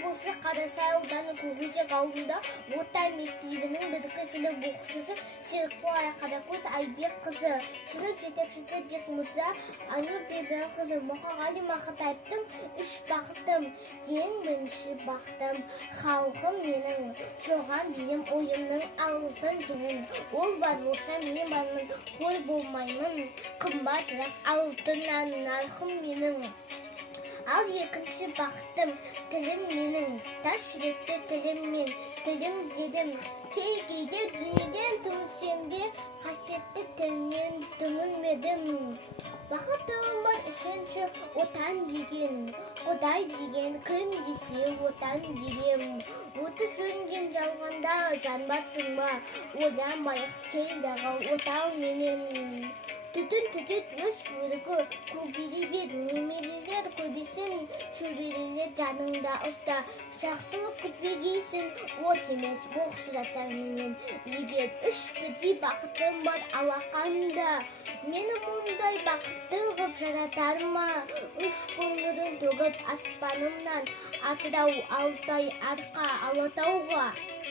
облысы Қарасай ауданы Көкжиек ауылында орта мектебінің бірінші сынып оқушысы Серікбол Қаракөз Айбекқызы, сынып жетекшісі Бекмырза Анубердіқызы Мұқағали Мақатаевтың «Үш бақытым» ең бірінші бақытым. Халқым менің, соған берем ойымның алтын теңін. Ол бар болса мен бармын, қор болмаймын, қымбатырақ алтыннан нарқым менің. Ал екінші бақытым тілім менің, тас жүректі тілім мен тілім дедім. Кейде дүниеден түңілсем де, қасиетті тілінен түңілмедім. Бақытым бар үшінші отан деген, Құдай деген кім десе отан берем. Оты сөнген жалғанда жан барсың ба, ойланбайық кел дағы отан менен. Түтін өз өрігі көгере бер, немерелер көбесін, шөберелер жаныңда ұста. Жақсылық күтпегейсің, от емес оқ сұрасаң менен. Егер үш бірдей бақытым бар алақанда, мені мұндай бақытты ғып жаратар ма? Үш көңілін төгіп аспанымнан, Атырау, Алтай, Арқа, Алатауға.